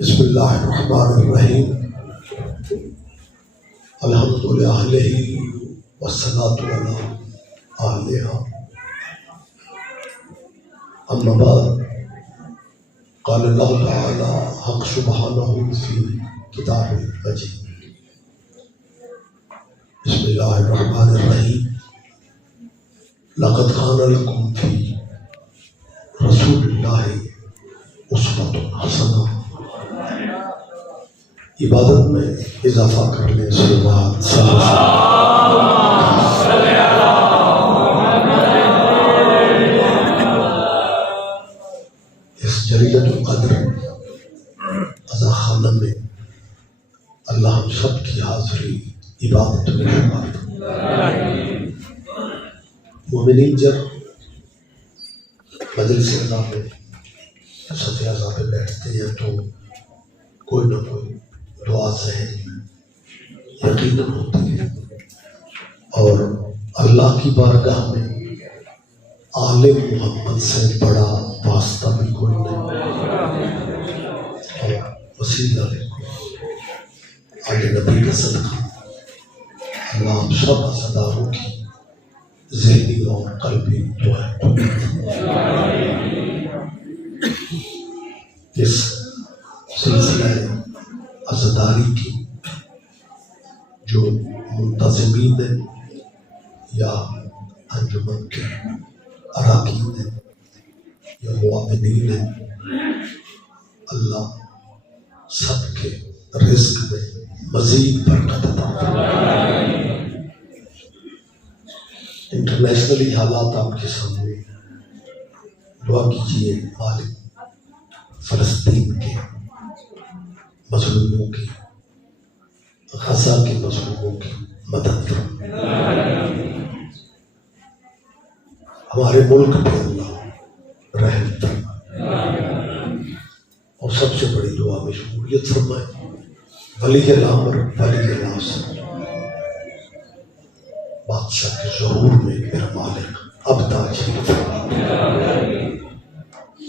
بسم اللہ الرحمن الرحیم الحمد للہ والصلاة علی آلہا اما بعد قال اللہ تعالی حق سبحانہ فی کتاب المجید بسم اللہ الرحمن الرحیم لقد کان لکم فی رسول اللہ اسوۃ حسنہ۔ عبادت میں اضافہ کرنے سے بعد اس جریدۃ القدر قضا خانہ میں اللہ ہم سب کی حاضری عبادت میں شمار۔ مومنین جب مجلس اللہ میں صف اعضاء پہ بیٹھتے ہیں تو کوئی نہ کوئی دعا ذہن میں یقیناً ہوتی ہے، اور اللہ کی بارگاہ میں آل محمد سے بڑا واسطہ بھی کوئی نہیں، اور وسیلہ بھی کوئی۔ آل نبی کا صدقہ اللہ ہم سب عزاداروں کی ذہنی اور قلبی دعائیں قبول۔ اس سلسلہ عزاداری کی جو منتظمین ہیں یا انجمن کے اراکین ہیں یا معاونین ہیں، اللہ سب کے رزق میں مزید برکت عطا فرمائے۔ انٹرنیشنلی حالات آپ کے سامنے، دعا کیجیے مالک فلسطین کے مظلوموں کی، غزہ کے مظلوموں کی مدد فرمائے۔ ہمارے ملک پہ اللہ رحم فرمائے، اور سب سے بڑی دعا میں شمولیت فرمائے۔ ولی الامر ولی الناصر، بادشاہ کے ظہور میں میرا مالک اب تاجر فرمائے۔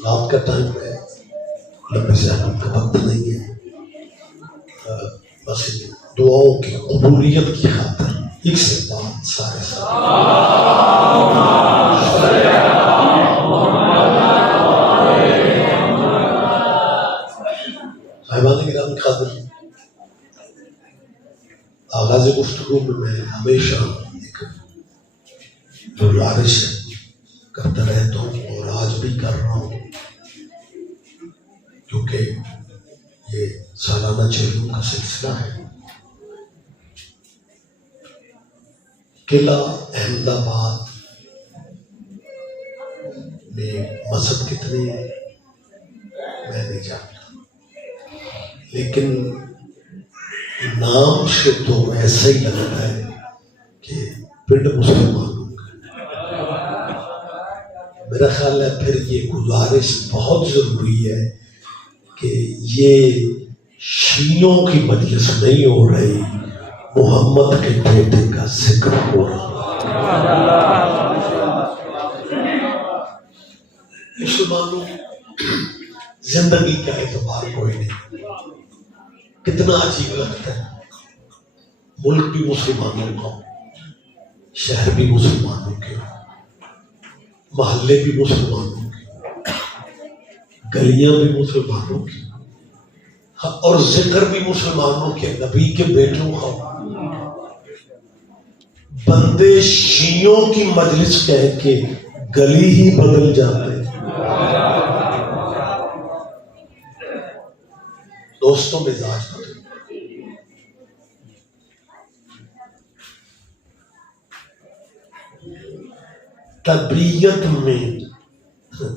رات کا ٹائم ہے، لمبے ذہنوں کا وقت نہیں ہے، بس دعاؤں کی قبولیت کی خاطر ایک سے بعد سارے صاحبان گرامی قدر، آغاز گفتگو میں ہمیشہ ایک گزارش کرتا رہتا ہوں، اور آج بھی کر رہا ہوں، کیونکہ یہ سالانہ چہلوں کا سلسلہ ہے۔ قلعہ احمد آباد میں مسجد کتنی ہے میں نہیں جانتا، لیکن نام سے تو ایسا ہی لگتا ہے کہ پنڈ مسلمانوں کا۔ میرا خیال ہے پھر یہ گزارش بہت ضروری ہے کہ یہ شیعوں کی مجلس نہیں ہو رہی، محمد کے بیٹے کا ذکر ہو رہا۔ مسلمانوں زندگی کا اعتبار کوئی نہیں، کتنا عجیب لگتا ہے، ملک بھی مسلمانوں کا، شہر بھی مسلمانوں کے، محلے بھی مسلمانوں کے، گلیاں بھی مسلمانوں کی، اور ذکر بھی مسلمانوں کے، نبی کے بیٹوں کا۔ بندے شیعوں کی مجلس کہہ کے گلی ہی بدل جاتے۔ دوستوں مزاج بدل، تربیت میں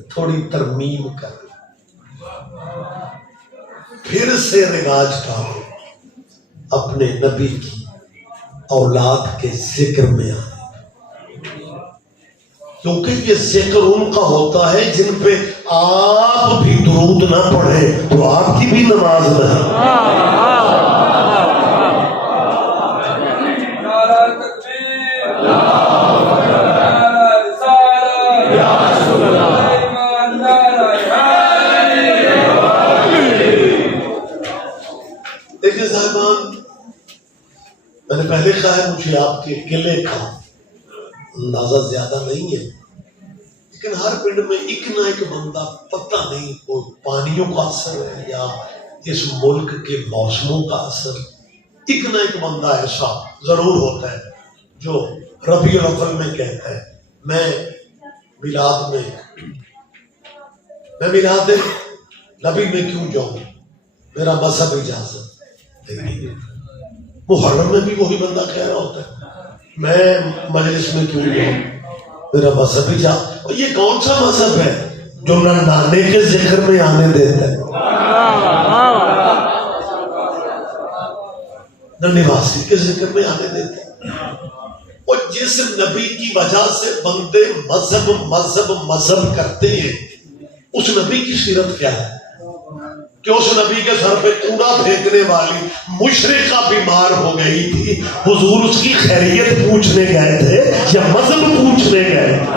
تھوڑی ترمیم کر، پھر سے رواج کرو، اپنے نبی کی اولاد کے ذکر میں آنے، کیونکہ یہ ذکر ان کا ہوتا ہے جن پہ آپ بھی درود نہ پڑھیں تو آپ کی بھی نماز نہ ہے۔ دیکھیں صاحبان، میں نے پہلے کہا ہے مجھے آپ کے قلعے کا اندازہ زیادہ نہیں ہے، لیکن ہر پنڈ میں ایک نہ ایک بندہ، پتہ نہیں وہ پانیوں کا اثر ہے یا اس ملک کے موسموں کا اثر، ایک نہ ایک بندہ ایسا ضرور ہوتا ہے جو ربیع الاول میں کہتا ہے میں میلاد نبی میں کیوں جاؤں، میرا مذہب اجازت نہیں۔ محرم میں بھی وہی بندہ کہہ رہا ہوتا ہے میں مجلس میں کیوں جاؤں، میرا مذہب اجازت۔ اور یہ کون سا مذہب ہے جو نہ نانے کے ذکر میں آنے دیتا ہے نہ نواسی کے ذکر میں آنے دیتا ہے؟ اور جس نبی کی وجہ سے بندے مذہب کرتے ہیں، اس نبی کی سیرت کیا ہے کہ اس نبی کے سر پہ کوڑا پھینکنے والی مشرقہ بیمار ہو گئی تھی، حضور اس کی خیریت پوچھنے گئے تھے یا مذہب پوچھنے گئے تھے؟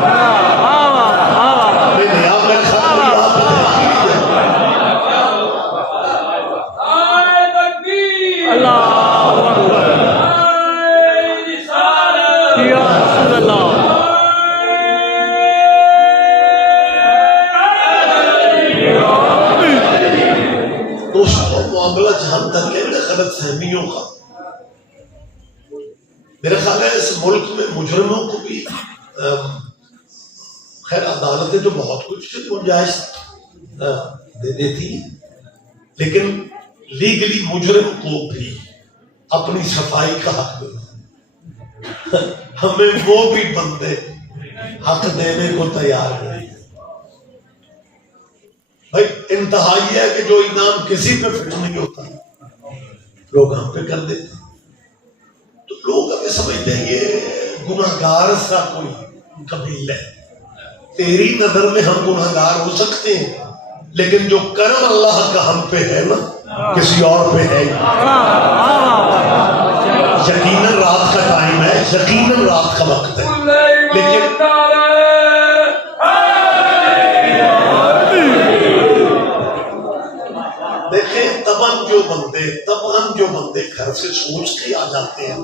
جہاں تک ہے غلط فہمیوں کا، میرا خیال ہے اس ملک میں مجرموں کو بھی خیر عدالتیں تو بہت کچھ گنجائش دے دیتی ہیں، لیکن لیگلی مجرم کو بھی اپنی صفائی کا حق ملتا ہے۔ ہمیں وہ بھی بندے حق دینے کو تیار نہیں۔ بھائی انتہا یہ ہے کہ جو انعام کسی پہ فٹ نہیں ہوتا لوگ ہم پہ کر دیتے، تو لوگ ہمیں سمجھتے ہیں یہ گناہگار سا کوئی قبیل ہے۔ تیری نظر میں ہم گناہگار ہو سکتے ہیں، لیکن جو کرم اللہ کا ہم پہ ہے نا کسی اور پہ ہے۔ یقیناً رات کا ٹائم ہے، یقیناً رات کا وقت ہے، لیکن دیکھیں تب جو بندے گھر سے سوچ کے آ جاتے ہیں،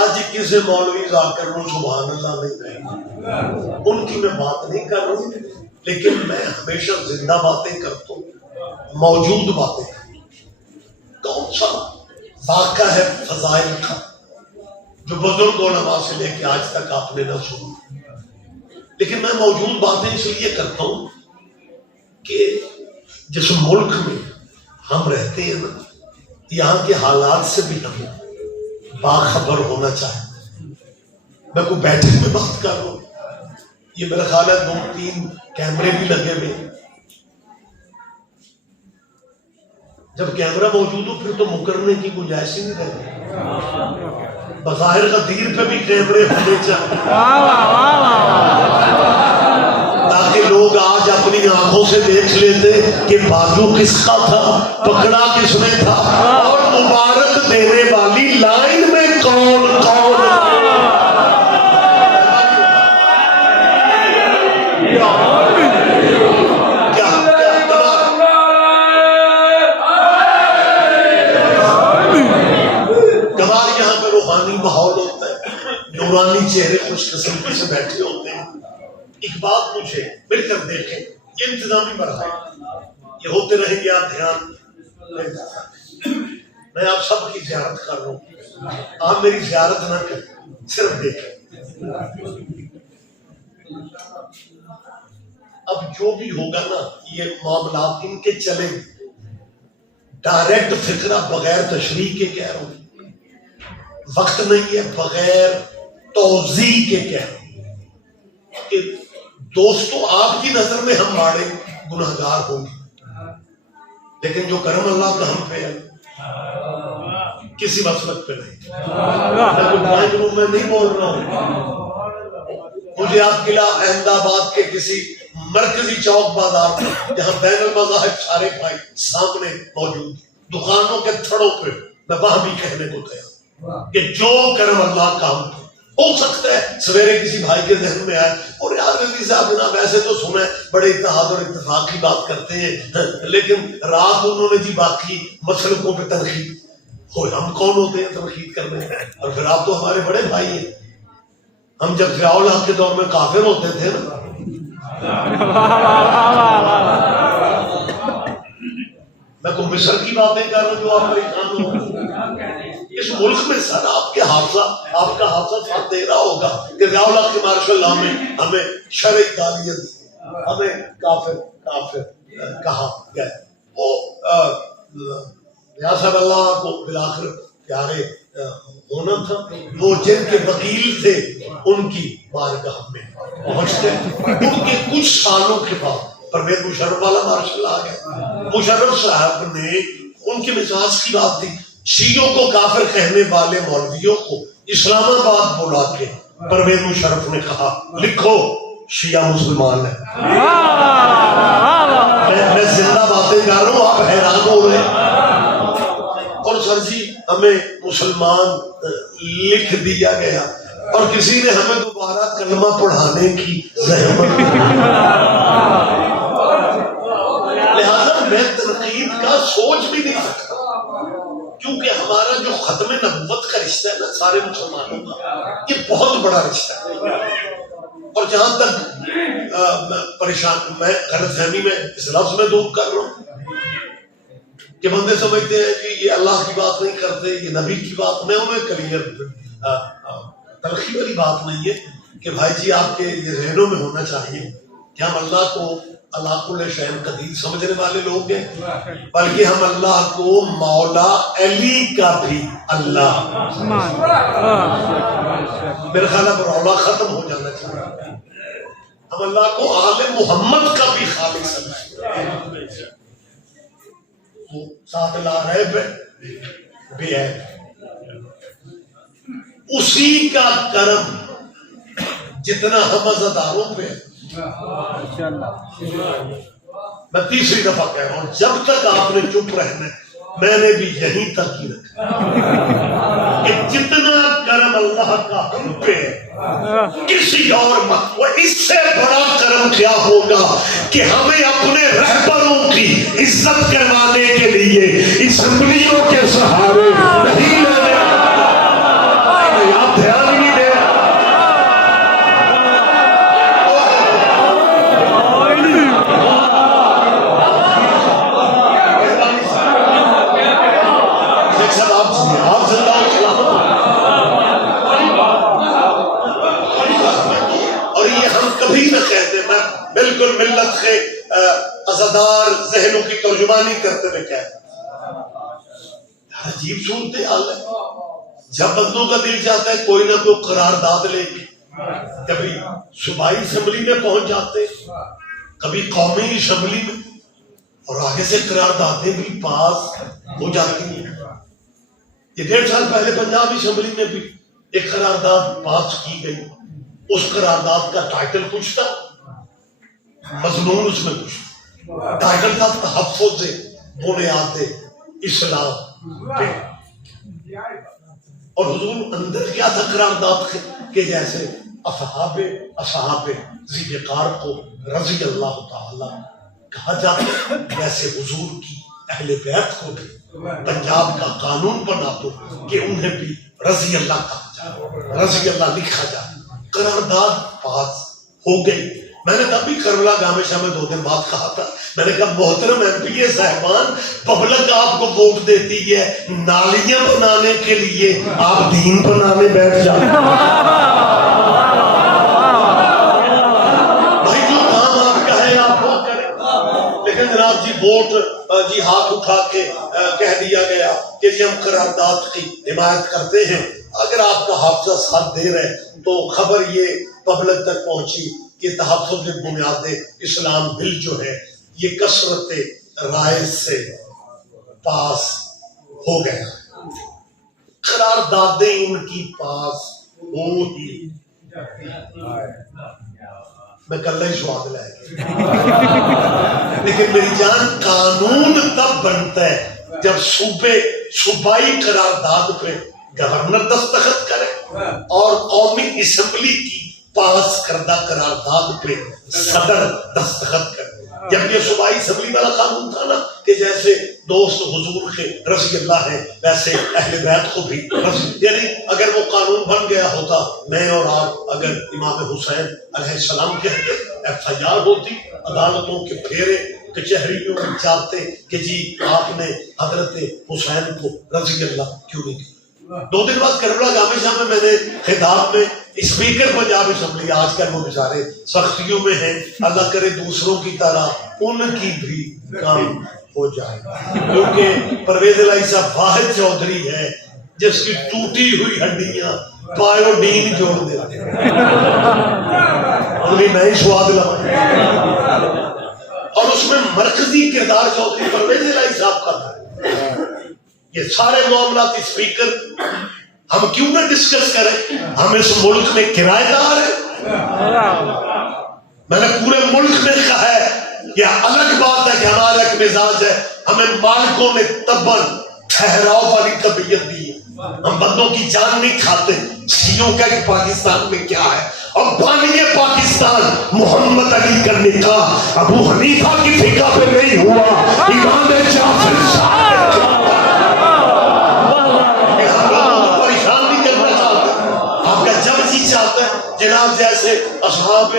آج کسی مولوی جا کر وہ سبحان اللہ نہیں کہیں، ان کی میں بات نہیں کر رہا ہوں، لیکن میں ہمیشہ زندہ باتیں کرتا ہوں، موجود باتیں کرتا ہوں۔ کون سا واقعہ ہے فضائل کا جو بزرگ علماء سے لے کے آج تک آپ نے نہ سنا، لیکن میں موجود باتیں اس لیے کرتا ہوں کہ جس ملک میں ہم رہتے ہیں نا، یہاں کے حالات سے بھی ہمیں باخبر ہونا چاہیے۔ میں کوئی بیٹھک میں بات کر رہا ہوں، یہ میرا خیال ہے 2-3 کیمرے بھی لگے ہوئے، جب کیمرہ موجود ہو پھر تو مکرنے کی گنجائش ہی نہیں رہتی۔ بظاہر غدیر پہ بھی کیمرے ہونے چاہیے تاکہ لوگ آج اپنی آنکھوں سے دیکھ لیتے کہ بازو کس کا تھا، پکڑا کس نے تھا، اور مبارک دینے والی لائن میں کون کون۔ کمال یہاں پہ روحانی ماحول ہوتا ہے، نورانی چہرے خوش قسمتی سے بیٹھے ہوتے ہیں۔ ایک بات مجھے مل کر دیکھیں، یہ انتظامی مرحلہ یہ ہوتے رہیں گے، آپ دھیان، میں آپ سب کی زیارت کر رہا ہوں، آپ میری زیارت نہ کریں، صرف دیکھیں۔ اب جو بھی ہوگا نا یہ معاملات ان کے چلیں گے، ڈائریکٹ فکرہ بغیر تشریح کے کہہ رہا ہوں، وقت نہیں ہے، بغیر توضیح کے کہہ رہا ہوں کہ دوستو آپ کی نظر میں ہم ماڑے گناہگار ہوں گے، لیکن جو کرم اللہ کا ہم پہ ہے کسی مسلک پہ نہیں۔ میں کوئی ڈرائنگ روم میں نہیں بول رہا ہوں، مجھے آپ قلعہ احمد آباد کے کسی مرکزی چوک بازار میں جہاں بین المذاہب سارے بھائی سامنے موجود، دکانوں کے تھڑوں پہ میں وہاں بھی کہنے کو تیار کہ جو کرم اللہ کا ہم پہ ہو سکتا ہے سویرے کسی بھائی کے ذہن میں آئے اور یار رضی صاحب جناب ایسے تو سنا ہے بڑے اتحاد اور اتفاق کی بات کرتے ہیں، لیکن رات انہوں نے جی باقی مسلکوں پہ تنقید، ہم کون ہوتے ہیں تنقید کرنے؟ اور پھر آپ تو ہمارے بڑے بھائی ہیں. ہم جب ضیاء الحق کے دور میں کافر ہوتے تھے نا، میں تو مصر کی باتیں کر رہا ہوں جو آپ پریشان ہو. اس ملک میں سر آپ کا حافظہ ساتھ دے رہا ہوگا کہ ضیاء الحق کے مارشل لا میں ہمیں شرعی تعلیت دی، ہمیں کافر کہا گیا. وہ یا صاحب اللہ کو بالآخر پیارے ہونا تھا، وہ جن کے وکیل تھے ان کی بارگاہ میں پہنچتے، ان کے کچھ سالوں کے بعد پرویز مشرف والا مارشل آ گیا. مشرف صاحب نے ان کے مزاج کی بات تھی، شیعوں کو کافر کہنے والے مولویوں کو اسلام آباد بلا کے پرویز مشرف نے کہا لکھو شیعہ مسلمان ہے. میں زندہ باتیں کر رہا ہوں، آپ حیران ہو رہے ہیں. اور سر جی ہمیں مسلمان لکھ دیا گیا اور کسی نے ہمیں دوبارہ کلمہ پڑھانے کی زحمت. لہذا میں تنقید کا سوچ بھی نہیں سکتا، کیونکہ ہمارا جو ختم نبوت کا رشتہ ہے نا سارے مسلمانوں کا، یہ بہت بڑا رشتہ ہے. اور جہاں تک پریشان میں غلط فہمی میں اس لفظ میں دور کر رہا ہوں کہ بندے سمجھتے ہیں کہ یہ اللہ کی بات نہیں کرتے، یہ نبی کی بات. میں انہیں کلیئر تلخی والی بات نہیں ہے کہ بھائی جی آپ کے یہ ذہنوں میں ہونا چاہیے کہ ہم اللہ کو اللہ کل شیء قدیر سمجھنے والے لوگ ہیں، بلکہ ہم اللہ کو مولا علی کا بھی اللہ. میرے خیال ہے رولا ختم ہو جانا چاہیے. ہم اللہ کو آل محمد کا بھی خالق سمجھتے ہیں. ساتھ لا ریب بھی ہے، اسی کا کرم جتنا ہم عزاداروں پہ. میں تیسری دفعہ کہہ رہا ہوں جب تک آپ نے چپ رہنا میں نے بھی یہیں تک ہی رکھا کہ جتنا کرم اللہ کا ہم پہ ہے کسی اور وہ اس سے بڑا کرم کیا ہوگا کہ ہمیں اپنے رہبروں کی عزت کروانے کے لیے اسمبلیوں کے سہارے نہیں لینے. آپ دھیان نہیں دے بالکل ملت کے عزادار ذہنوں کی ترجمانی کرتے ہوئے کہتے عجیب صورتحال ہے. جب بندوں کا دل چاہتا ہے کوئی نہ کوئی قرارداد لے کے کبھی صوبائی اسمبلی میں پہنچ جاتے، کبھی قومی اسمبلی میں، اور آگے سے قراردادیں بھی پاس ہو جاتی ہیں. یہ 1.5 سال پہلے پنجاب اسمبلی میں بھی ایک قرارداد پاس کی گئی. اس قرارداد کا ٹائٹل کچھ تھا، مضمون اس میں کچھ ٹائٹل تھا تحفظ بنیاد اسلام. اور حضور اندر کیا تھا قرارداد کے جیسے اصحاب ذی وقار کو رضی اللہ تعالی کہا جاتا، ویسے حضور کی اہل بیت کو بھی پنجاب کا قانون بنا دو کہ انہیں بھی رضی اللہ کہا جائے، رضی اللہ لکھا جائے. قرارداد پاس ہو گئی. میں نے تب بھی کربلا گامے شاہ میں 2 دن بعد کہا تھا، میں نے کہا محترم ایم پی اے صاحبان، پبلک آپ کو ووٹ دیتی ہے نالیاں بنانے کے لیے، آپ دین بنانے بیٹھ جاتے. بھائی جو کام آپ کا ہے آپ وہ کریں. لیکن جناب جی ووٹ جی ہاتھ اٹھا کے کہہ دیا گیا کہ جی ہم قرارداد کی حمایت کرتے ہیں. اگر آپ کا حافظہ ساتھ دے رہے تو خبر یہ پبلک تک پہنچی کہ تحفظ بنیاد اسلام بل جو ہے یہ کثرت رائے سے پاس ہو گیا. قراردادیں ان کی پاس ہو ہی. میں کل ہی سواد لائے گا لیکن میری جان قانون تب بنتا ہے جب صوبائی قرارداد پہ گورنر دستخط کرے اور قومی اسمبلی کی پاس کردہ قرارداد پہ صدر دستخط کرے. جب یہ صوبائی اسمبلی والا قانون تھا نا کہ جیسے دوست حضور کے رضی اللہ ہے ویسے اہل بیت کو بھی یعنی اگر وہ قانون بن گیا ہوتا میں اور آپ اگر امام حسین علیہ السلام کہتے FIR ہوتی, عدالتوں کے پھیرے کچہریوں میں جاتے کہ جی آپ نے حضرت حسین کو رضی اللہ کیوں نہیں کیا. 2 دن بعد کربلا جامع شاہ میں نے خطاب میں اسپیکر پنجاب اسمبلی آج کل وہ بیچارے سختیوں میں ہیں, اللہ کرے دوسروں کی طرح ان کی بھی کام ہو جائے, کیونکہ پرویز الہی صاحب واحد چودھری ہے جس کی ٹوٹی ہوئی ہڈیاں پائیوڈین جوڑ دیتے میں ہی سواد لگا, اور اس میں مرکزی کردار چودھری پرویز الہی صاحب کا تھا. یہ سارے معاملات اسپیکر ہم کیوں نہ ڈسکس کریں, ہم اس ملک میں کرایہ دار ہیں. میں نے پورے ملک میں کہا ہے یہ الگ بات ہے کہ ہمارا ایک مزاج ہے, ہمیں مالکوں نے تباً ٹھہراؤ والی طبیعت دی ہے, ہم بندوں کی جان نہیں کھاتے. شیعوں کا ایک پاکستان میں کیا ہے, اور بانی پاکستان محمد علی کا نکاح ابو حنیفہ کی فقہ پہ نہیں ہوا, امام جعفر صاحب جناب جیسے اصحاب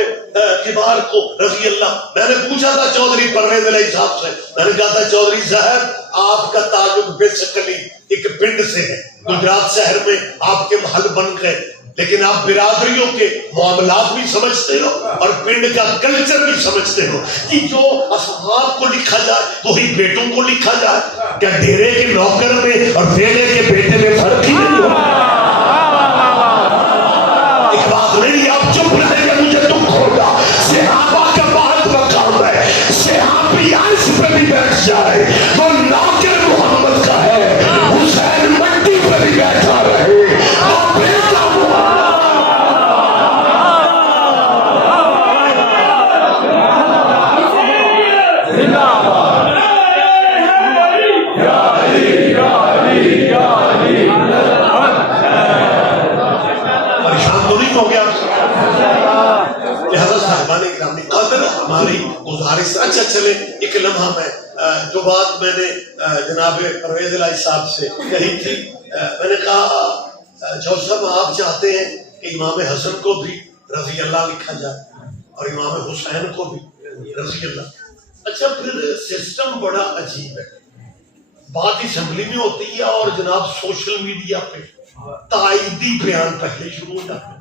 کبار کو رضی اللہ. میں نے پوچھا تھا چودھری پرویز الہی صاحب سے, میں نے کہا تھا چودھری صاحب آپ کا تعلق بیسیکلی ایک پنڈ سے ہے, گجرات شہر میں آپ کے محل بن گئے, لیکن آپ برادریوں کے معاملات بھی سمجھتے ہو اور پنڈ کا کلچر بھی سمجھتے ہو کہ جو اصحاب کو لکھا جائے وہی بیٹوں کو لکھا جائے. کیا ڈیرے کے نوکر میں اور بیٹے کے بیٹے میں فرق ہی نہیں ہو؟ ایک بات نہیں, آپ چپ رہے گا مجھے دکھ ہوگا. صحابہ کا بہت مقام ہے, صحابی عرش پہ بھی بیٹھ جائے وہ نوکر محمد کا ہے, حسین مٹی پہ بھی بیٹھا رہے اور بیٹا ہو گیا. لہذا صاحبان اکرام قدر ہماری گزارش. اچھا چلے ایک لمحہ میں جو بات میں نے جناب پرویز الہی صاحب سے کہی تھی, میں نے کہا جوہر صاحب آپ چاہتے ہیں کہ امام حسن کو بھی رضی اللہ لکھا جائے اور امام حسین کو بھی رضی اللہ. اچھا پھر سسٹم بڑا عجیب ہے, بات اسمبلی میں ہوتی ہے اور جناب سوشل میڈیا پہ تائیدی بیان پہلے شروع ہو جاتے ہیں.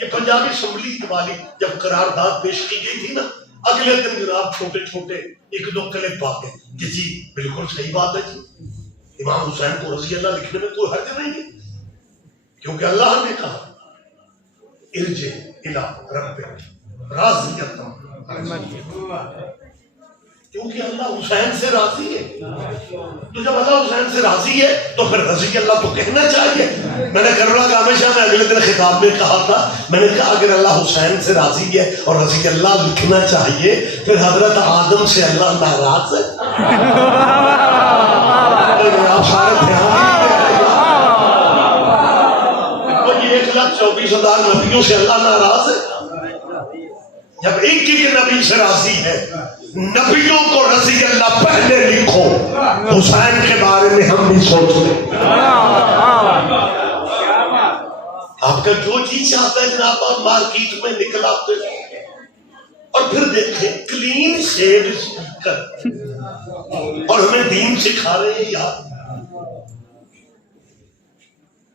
یہ پنجاب اسمبلی والی جب قرارداد پیش کی گئی تھی نا, اگلے دن جناب چھوٹے چھوٹے 1-2 کلپ آ گئے کہ جی بالکل صحیح بات ہے جی, امام حسین کو رضی اللہ لکھنے میں کوئی حرج نہیں ہے, کیونکہ اللہ نے کہا ارجع الی ربک راضیۃ, کیونکہ اللہ حسین سے راضی ہے. تو جب اللہ حسین سے راضی ہے تو پھر رضی اللہ تو کہنا چاہیے. میں نے کربلا جامع شاہ میں اگلے دن خطاب میں کہا تھا, میں نے کہا اگر اللہ حسین سے راضی ہے اور رضی اللہ لکھنا چاہیے پھر حضرت آدم سے اللہ ناراض ہے. آپ سارے دھیان 1,24,000 نبیوں سے اللہ ناراض ہے. جب ایک نبی سے راضی ہے, نبیوں کو رضی اللہ پہلے لکھو, حسین کے بارے میں ہم بھی سوچ لیں. آپ کا جو جی چاہتا ہے جناب آپ مارکیٹ میں نکل آتے اور پھر دیکھیں کلین شیڈ اسپیکر اور ہمیں دین سکھا رہے ہیں. یار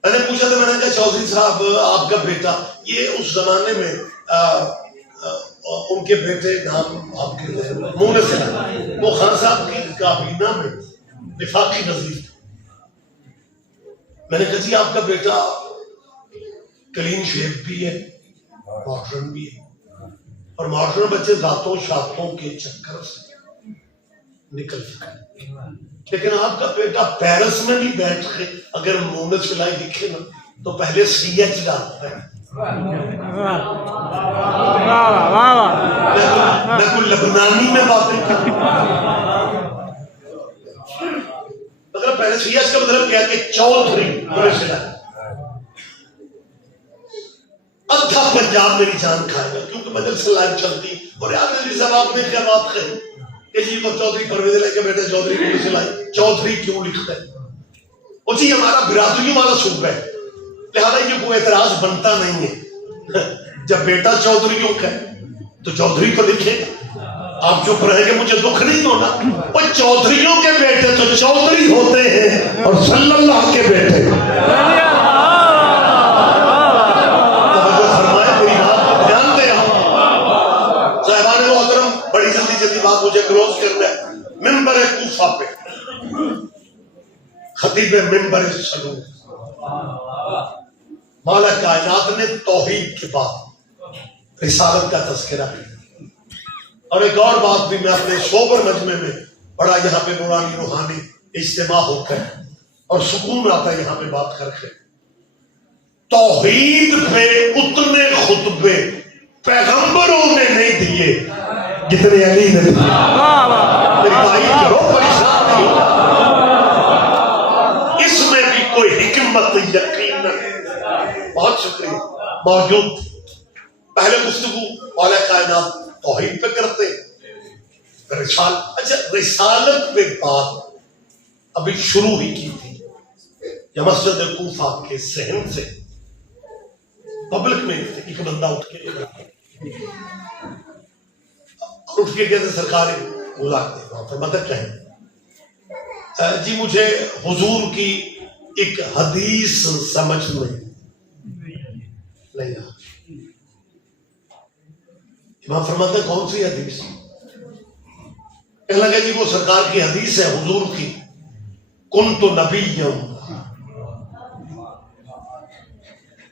میں نے پوچھا تھا, میں نے کہا چودھری صاحب آپ کا بیٹا, یہ اس زمانے میں ان کے بیٹے نام آپ کے منہ سے وہ خان صاحب کی کابینہ میں وفاقی وزیر تھے. میں نے کہا جی آپ کا بیٹا کلین شیپ بھی ہے, ماڈرن بھی ہے, اور ماڈرن بچے ذاتوں شاتوں کے چکر سے نکل سکتے, لیکن آپ کا بیٹا پیرس میں بھی بیٹھ کے اگر مونس فلائی دکھے نا تو پہلے CH ڈالتا ہے. میں کوئی لبنانی میں باتیں کرتا مطلب پہلے CH کا مطلب کیا کہ چودھری. ادھا پنجاب میری جان کھائے گا، کیونکہ مدرسہ لائف چلتی. اور یاد ہے صاحب نے کیا بات کہی کہ جی وہ چودھری پرویز لے کے بیٹے چودھری کو سلائی، چودھری کیوں لکھتا ہے؟ وہ جی ہمارا برادریوں والا صوبہ ہے، لہٰذا یہ کوئی اعتراض بنتا نہیں ہے. جب بیٹا چودھریوں کا ہے تو چودھری تو لکھے گا. آپ چپ رہے کہ مجھے دکھ نہیں ہونا. وہ چودھریوں کے بیٹے تو چودھری ہوتے ہیں اور صلی اللہ کے بیٹے. توجہ فرمائے میری بات کو دھیان دے. صاحبان محترم بڑی جلدی جلدی بات مجھے کلوز کرنا ہے. ممبر کوفہ پہ خطیب ممبر صدوق مولا کائنات نے توحید کے بعد رسالت کا تذکرہ کیا. اور ایک اور بات بھی، میں اپنے سوبر مجمع میں بڑا یہاں پہ نورانی روحانی اجتماع ہوتا ہے اور سکون آتا ہے یہاں پہ بات کر کے. توحید پہ اتنے خطبے پیغمبروں نے نہیں دیے جتنے علی نے دیے. میری بھائی کرو پریشان نہیں ہو، اس میں بھی کوئی حکمت یقین بہت شکریہ موجود. پہلے گفتگو مولا کائنات توحید پہ کرتے، اچھا رسالت پہ بات ابھی شروع ہی کی تھی. یا مسجد کوفہ کے صحن سے پبلک میں ایک بندہ اٹھ کے کہتے سرکار بلاتے مدد کہیں جی مجھے حضور کی ایک حدیث سمجھ میں نہیں آ. امام فرماتے ہیں کون سی حدیث؟ کہنے لگا جی وہ سرکار کی حدیث ہے حضور کی، کنت نبیم.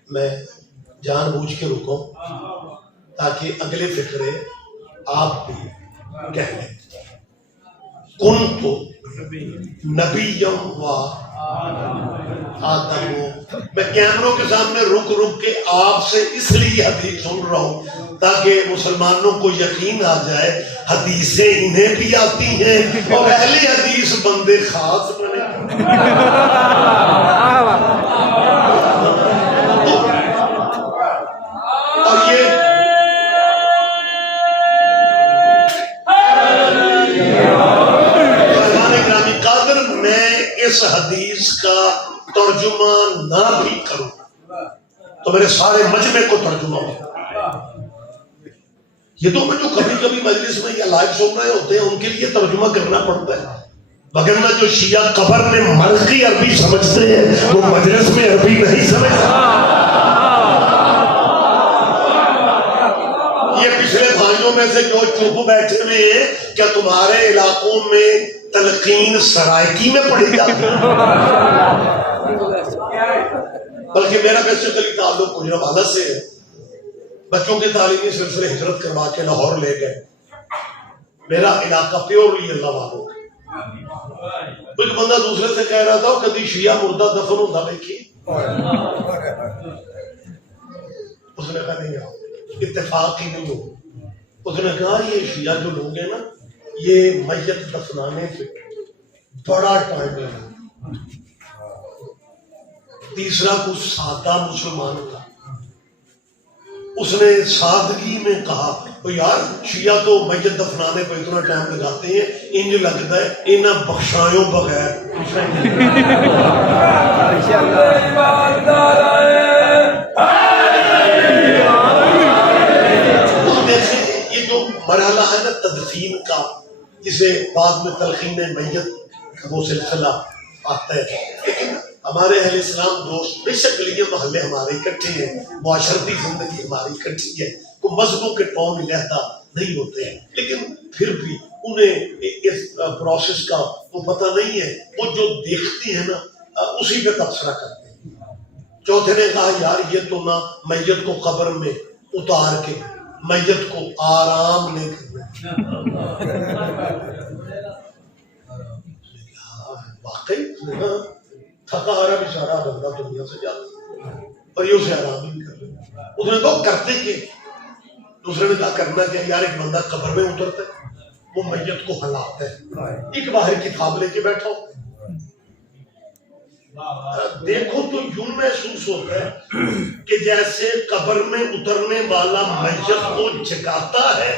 میں جان بوجھ کے رکوں تاکہ اگلے فقرے آپ بھی کہہ لیں. کنت نبیم و آدم. میں کیمروں کے سامنے رک رک کے آپ سے اس لیے حدیث سن رہا ہوں تاکہ مسلمانوں کو یقین آ جائے حدیثیں انہیں بھی آتی ہیں اور اہل حدیث بندے خاص بنے. اور یہ گرامی قادر میں اس حدیث کا ترجمہ نہ بھی کروں تو میرے سارے مجمع کو ترجمہ ہو. یہ تو میں جو کبھی کبھی مجلس میں یا لائیو سن رہے ہوتے ہیں ان کے لیے ترجمہ کرنا پڑتا ہے، وگرنہ جو شیعہ قبر میں مرغی عربی سمجھتے ہیں وہ مجلس میں عربی نہیں سمجھتے. یہ پچھلے بھائیوں میں سے جو چپ بیٹھے ہوئے ہیں کیا تمہارے علاقوں میں تلقین سرائکی میں پڑھی جاتی ہے؟ بلکہ میرا بیسیکلی تعلق گجرانوالہ سے ہے. بچوں کے تعلیمی سلسلے ہجرت کروا کے لاہور لے گئے. میرا علاقہ پیورلی اللہ والوں. ایک بندہ دوسرے سے کہہ رہا تھا کبھی شیعہ مردہ دفن ہوتا دیکھی؟ اس نے کہا نہیں، اتفاق ہی نہیں ہو. اس نے کہا یہ شیعہ جو لوگ ہیں نا یہ میت دفنانے پہ بڑا ٹائم لگا. تیسرا کچھ سادہ مسلمان تھا، اس نے سادگی میں کہا یار شیعہ تو میت دفنانے پہ اتنا ٹائم لگاتے ہیں انج لگتا ہے انہیں بخشایوں بغیر. یہ جو مرحلہ ہے نا تدفین کا جسے بعد میں تلقین میت کا وہ سلسلہ آتا ہے، لیکن ہمارے اہل اسلام دوست بے شک لیے محلے ہمارے اکٹھے ہیں، معاشرتی زندگی ہماری اکٹھی ہے، کوئی مذہبوں کے ٹون لہتا نہیں ہوتے ہیں، لیکن پھر بھی انہیں اس پروسیس کا وہ پتہ نہیں ہے. وہ جو دیکھتے ہیں نا اسی پہ تبصرہ کرتے ہیں. چوتھے نے کہا یار یہ تو نہ میت کو قبر میں اتار کے میت کو آرام لے کر واقعی تھکا ہارا بیچارہ بندہ دنیا سے جاتا اور یہ اسے آرام ہی کر رہے. اس نے کہا کرتے کہ دوسرے نے کہا کرنا کیا یار ایک بندہ قبر میں اترتا ہے وہ میت کو ہلاتا ہے، ایک باہر کتاب لے کے بیٹھا ہو. دیکھو تو یوں محسوس ہوتا ہے کہ جیسے قبر میں اترنے والا میت کو جگاتا ہے،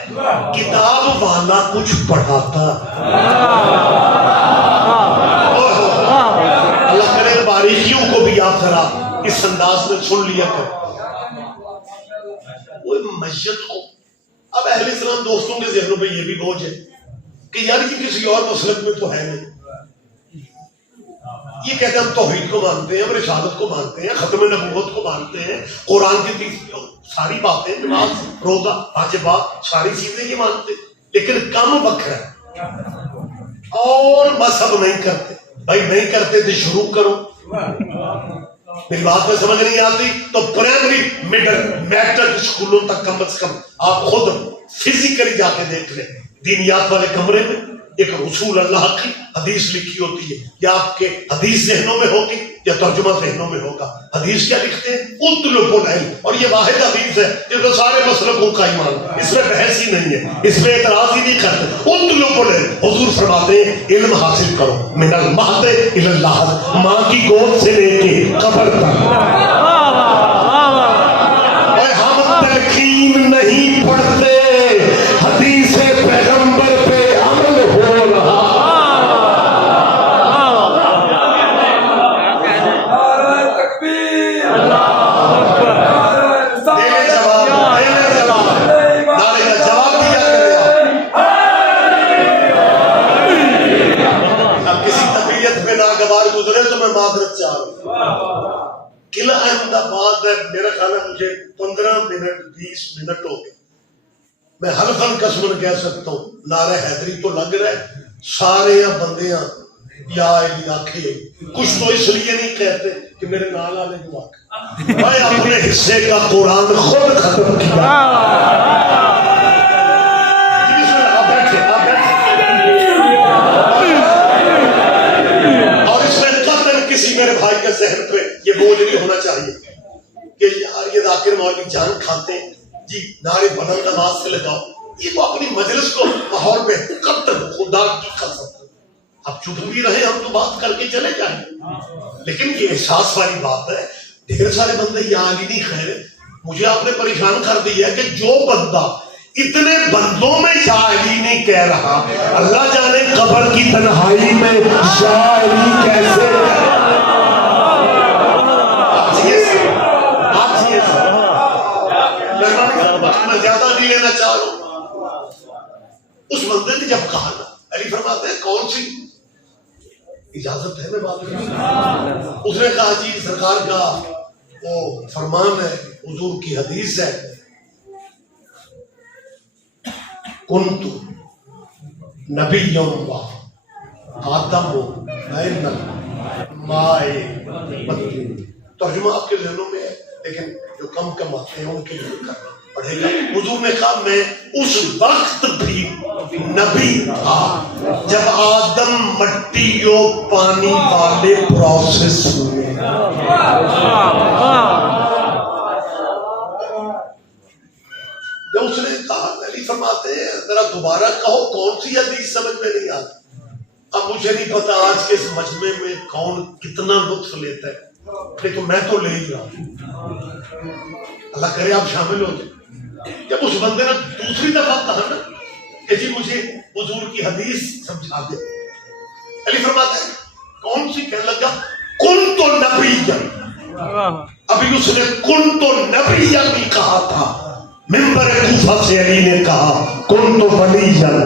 کتاب والا کچھ پڑھاتا ہے۔ اللہ کرے باریکیوں کو بھی آپ ذرا اس انداز میں سن لیا کر۔ وہ میت کو اب اہل اسلام دوستوں کے ذہنوں پہ یہ بھی بوجھ ہے کہ یار یہ کسی اور مسلک میں تو ہے نہیں، یہ کہتے ہیں ہم توحید کو مانتے ہیں، ہم رسالت کو مانتے ہیں، ختم نبوت کو مانتے ہیں، قرآن کی ساری باتیں، نماز روزہ واجبات ساری چیزیں یہ مانتے ہیں، لیکن کم وقت ہے اور مذہب نہیں کرتے۔ بھائی نہیں کرتے تو شروع کرو، میری بات میں سمجھ نہیں آتی تو پرائمری مڈل میٹرک اسکولوں تک کم از کم آپ خود فزیکلی جا کے دیکھ لیں۔ دینیات والے کمرے میں ایک رسول اللہ کی حدیث لکھی ہوتی ہے، یا آپ کے حدیث ذہنوں میں ہوگی یا ترجمہ ذہنوں میں ہوگا۔ حدیث کیا لکھتے ہیں؟ اطلبوا العلم، اور یہ واحد حدیث ہے جس میں سارے مسلکوں کا ایمان، اس میں بحث ہی نہیں ہے، اس میں اعتراض ہی نہیں کرتے۔ اطلبوا العلم، حضور فرماتے ہیں علم حاصل کرو، من المہد الی اللحد، ماں کی گود سے لے کے قبر تک۔ اور ہم تلقین نہیں پڑھتے، حدیث پیغمبر پہ عمل ہو رہا۔ قلعہ احمد آباد ہے، میرا خیال ہے مجھے 15 منٹ 20 منٹ ہو گئے، میں حلفاً قسماً کہہ سکتا ہوں نعرہ حیدری تو لگ رہا ہے، سارے بندیاں یا آنکھیں کچھ تو اس لیے نہیں کہتے کہ میرے نال والے جو آنکھ میں اپنے حصے کا قرآن خود ختم کیا۔ کسی میرے بھائی کے ذہن پہ یہ بوجھ نہیں ہونا چاہیے کہ یار یہ ذاکر مولوی جان کھاتے ہیں جی، نعرے بلند آواز سے لگاؤ، یہ تو اپنی مجلس کو ماحول میں قتل خدا کی قسم، اب چپ بھی رہے، ہم تو بات کر کے چلے جائیں، لیکن یہ احساس والی بات ہے۔ ڈھیر سارے بندے یا علی نہیں خیر، مجھے آپ نے پریشان کر دیا کہ جو بندہ اتنے بندوں میں یا علی نہیں کہہ رہا، اللہ جانے قبر کی تنہائی میں یا علی کیسے میں زیادہ نہیں لینا چاہ رہا ہوں۔ اس بندے نے جب کہا نا، علی فرماتے ہیں کون سی اجازت ہے میں بات کروں؟ اس نے کہا جی سرکار کا وہ فرمان ہے، حضور کی حدیث ہے، کنت نبی و آدم بین الماء والطین۔ ترجمہ آپ کے ذہنوں میں ہے لیکن جو کم کم آتے ہیں ان کے لیے کرنا پڑے گا۔ حضور نے کہا میں اس وقت بھی نبی تھا جب آدم مٹی و پانی والے پروسیس ہوئے۔ جب اس نے کہا، علی فرماتے ہیں ذرا دوبارہ کہو کون سی حدیث سمجھ میں نہیں آتی۔ اب مجھے نہیں پتا آج کے اس مجمع میں کون کتنا لطف لیتا ہے، لیکن میں تو لے ہی رہا ہوں، اللہ کرے آپ شامل ہو جائیں۔ جب اس بندے نے دوسری دفعہ کہا نا کہ جی مجھے حضور کی حدیث سمجھا دے، علی فرماتے ہیں کون سی؟ کہنے لگا کن تو نبی، ابھی اس نے کن تو نبی بھی کہا تھا، ممبر کوفہ سے علی نے کہا کن تو ولی جن۔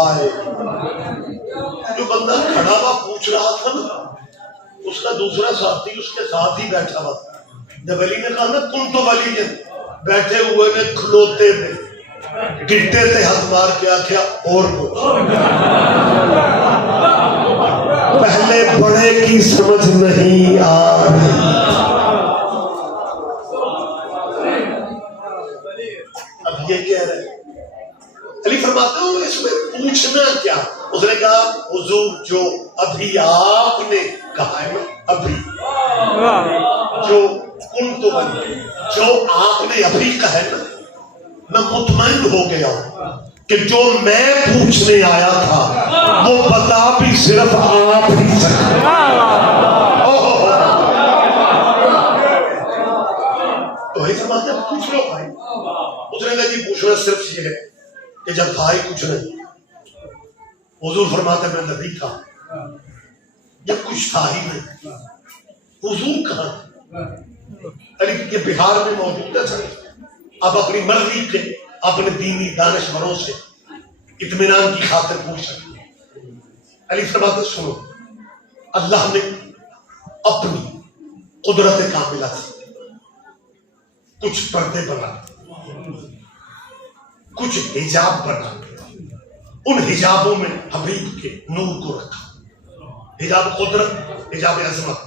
ہائے جو بندہ کھڑا ہوا پوچھ رہا تھا نا، اس کا دوسرا ساتھی اس کے ساتھ ہی بیٹھا ہوا تھا. جب علی نے کہا نا تم تو ولی ہے، بیٹھے ہوئے نے کھلوتے تھے، گٹے تھے، ہاتھ مار کے آخیا اور کچھ. پہلے بڑے کی سمجھ نہیں آ رہی. اب یہ کہہ رہے علی فرماتے ہو اس میں پوچھنا کیا؟ اس نے کہا حضور جو ابھی آپ نے کہا ہے نا، ابھی جو کن تو بنی، جو آپ نے ابھی کہا ہے نا، میں مطمئن ہو گیا ہوں کہ جو میں پوچھنے آیا تھا وہ بتا بھی صرف آپ ہی سکتے. تو ہی فرماتے ہیں پوچھ لو بھائی. اس نے کہا جی پوچھنا صرف یہ ہے کہ جب بھائی کچھ نہیں، حضور فرماتے میں نبی تھا، جب کچھ تھا ہی نہیں، حضور کہاں علی یہ بہار میں موجود ہے سر. اب اپنی مرضی کے اپنے دینی دانشوروں سے اطمینان کی خاطر پوچھ سکتے ہیں. علی فرماتے سنو، اللہ نے اپنی قدرت کاملہ سے کچھ پردے بنا، کچھ حجاب بنا، ان حجابوں میں حبیب کے نور کو رکھا. حجاب قدرت، حجاب عظمت،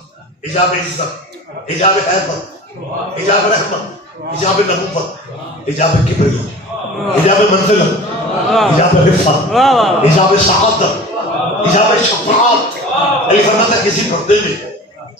حجاب عزت، حجاب حیبت، حجاب رحمت، حجاب نبوت، حجاب کبریاء، حجاب منزلت، حجاب رفعت، حجاب سعادت، حجاب شفاعت. علی فرماتا ہے کسی پردے میں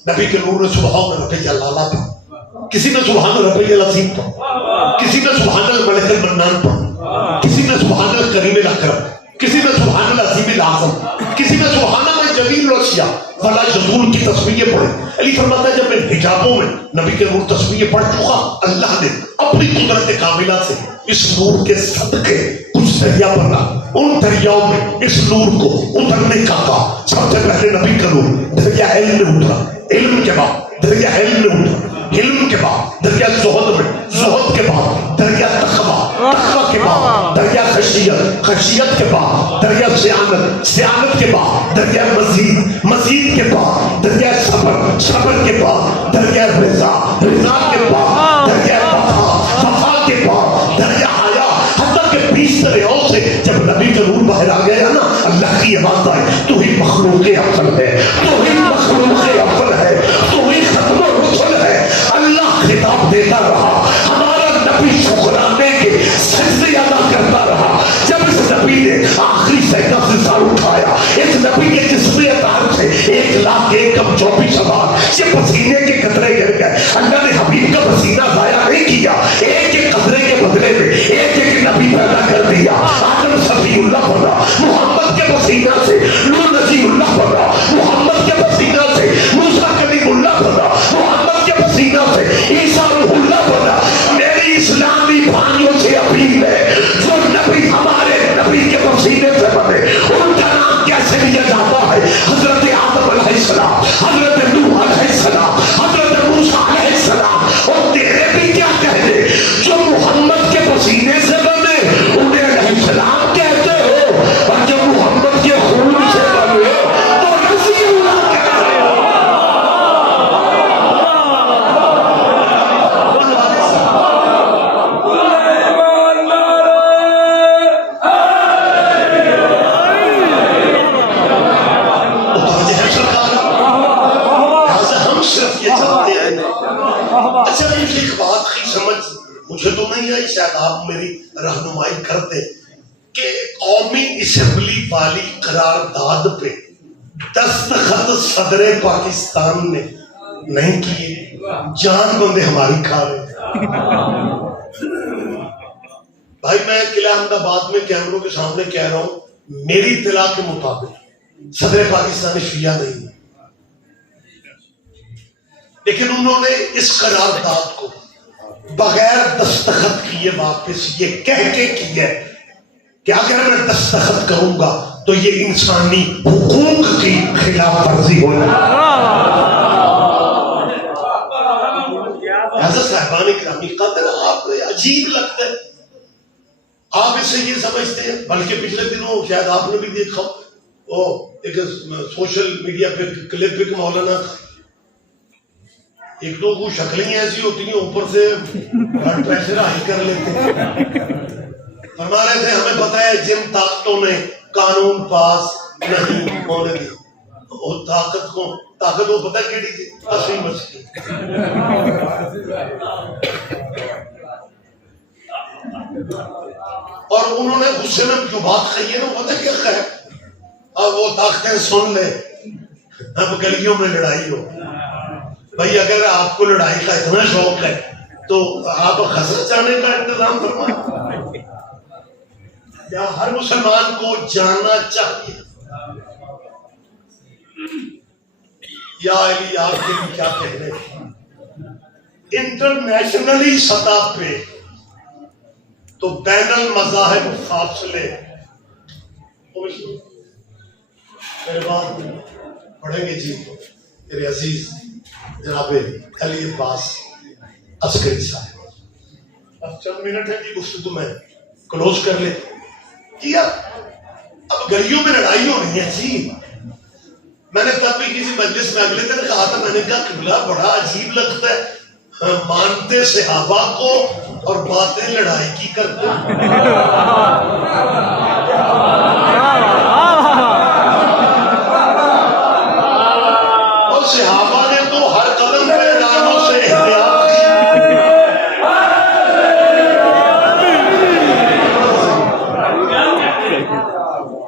نبی کے نور نے سبحان ربی العلیٰ پڑھا، کسی میں سبحان ربی العظیم پڑھا، کسی میں سبحان الملک المنان پڑھا، کسی میں سبحان الکریم الاکرم، کسی میں سبحان العظیم الاعظم، کسی میں سبحان اللہ جلیل الاشیاء فلا یزول کی تسبیحیں پڑھے. علی فرماتا ہے جب میں حجابوں میں نبی کے نور تسبیحیں پڑھ چکا، اللہ نے اپنی قدرت کاملہ سے اس نور کے صدقے کچھ دریا بنا، ان دریاؤں میں اس نور کو اترنے کا کہا. سب سے پہلے نبی کا نور دریا علم میں اترا، علم کے بعد دریا علم میں اترا، علم کے بعد دریا زہد میں، زہد کے بعد دریا تقویٰ، تقویٰ کے بعد دریا خشیت، خشیت کے بعد دریا سیانت، سیانت کے بعد دریا مزید، مزید کے بعد دریا صبر، صبر کے بعد دریا رضا، رضا کے بعد دریا وفا، وفا کے بعد دریا حیا. حتیٰ کہ 20 دریاؤں سے جب نبی کا نور باہر آ گیا نا، اللہ کی آواز آئی تو ہی مخلوق افضل ہے، تو ہی مخلوق افضل ہے، تو ہی ختم الرسل ہے. اللہ خطاب دیتا رہا، ہمارا نبی شکرانے کے سجدے ادا کرتا رہا. جب اس نبی نے آخری سجدہ سے سر اٹھایا، اس نبی کے جسم اطہر سے 1,01,24,000 یہ پسینے کے قطرے گر گئے. اللہ نے حبیب کا پسینہ ضائع نہیں کیا، ایک ایک قطرے کے بدلے میں ایک ایک نبی پیدا کر دیا. آدم صفی اللہ بنا، محمد کے پسینہ سے نور نذیر اللہ بنا، محمد کے پسینہ سے موسیٰ کلیم اللہ بنا، محمد کے پسینہ سے عیسیٰ روح اللہ بنا. میری اسلامی بھائیوں سے اپیل ہے، جو نبی ہمارے نبی کے پسینے سے بنے ان کا نام کیسے لیا جاتا ہے؟ حضرت آدم علیہ السلام، حضرت نوح علیہ السلام، حضرت موسیٰ علیہ السلام. اور تیرے بھی کیا کہنے جو محمد کے پسینے سے بنے انہیں علیہ السلام کہتے ہو، اور جو محمد کے خون سے بنے تو رضی اللہ کہتے ہو. اچھا مجھے ایک بات کی سمجھ مجھے تو نہیں آئی، شاید آپ میری رہنمائی کرتے کہ قومی اسمبلی والی قرارداد پہ دستخط صدر پاکستان نے نہیں کیے، جان بندے ہماری کھا رہے. بھائی میں قلعہ احمد آباد میں کیمروں کے سامنے کہہ رہا ہوں، میری اطلاع کے مطابق صدر پاکستان شیعہ نہیں ہے، لیکن انہوں نے اس قرارداد کو بغیر دستخط کیے واپس یہ کہہ کے کیا کہ اگر میں دستخط کروں گا تو یہ انسانی حقوق کی خلاف ورزی ہوگی. حضرت صاحبان گرامی قدر آپ عجیب لگتا ہے، آپ اس سے یہ سمجھتے ہیں، بلکہ پچھلے دنوں شاید آپ نے بھی دیکھا وہ ایک سوشل میڈیا پہ کلپ ایک مولانا تھا، ایک تو وہ شکلیں ایسی ہوتی ہیں اوپر سے بلڈ پریشر ہائی کر لیتے ہیں، فرما رہے تھے ہمیں پتا ہے جن طاقتوں نے قانون پاس نہیں ہونے دی، وہ طاقت وہ پتہ کیڑی تھی؟ اصلی مسکی۔ اور انہوں نے غصے میں جو بات کہی ہے نا پتہ کیا کہا ہے؟ اب وہ طاقتیں سن لے، اب گلیوں میں لڑائی ہو۔ بھائی اگر آپ کو لڑائی کا اتنا شوق ہے تو آپ خزر جانے کا انتظام فرمائیں۔ یا ہر مسلمان کو جاننا چاہیے یا علی آپ کے بھی کیا کہنے، انٹرنیشنلی سطح پہ تو بین المذاہب فاصلے میرے بعد پڑھیں گے جی میرے عزیز جناب علی عباس عسکری صاحب۔ اب چند منٹ ہے جی گفتگو میں کلوز کر لیں کیا۔ اب گلیوں میں لڑائی ہو رہی ہے جی، میں نے تب بھی کسی مجلس میں اگلے دن کہا تھا، میں نے کہا قبلہ بڑا عجیب لگتا ہے، مانتے صحابہ کو اور باتیں لڑائی کی کرتے اور صحابہ نے تو ہر قدم پہ اعلانوں سے احتیاط کی۔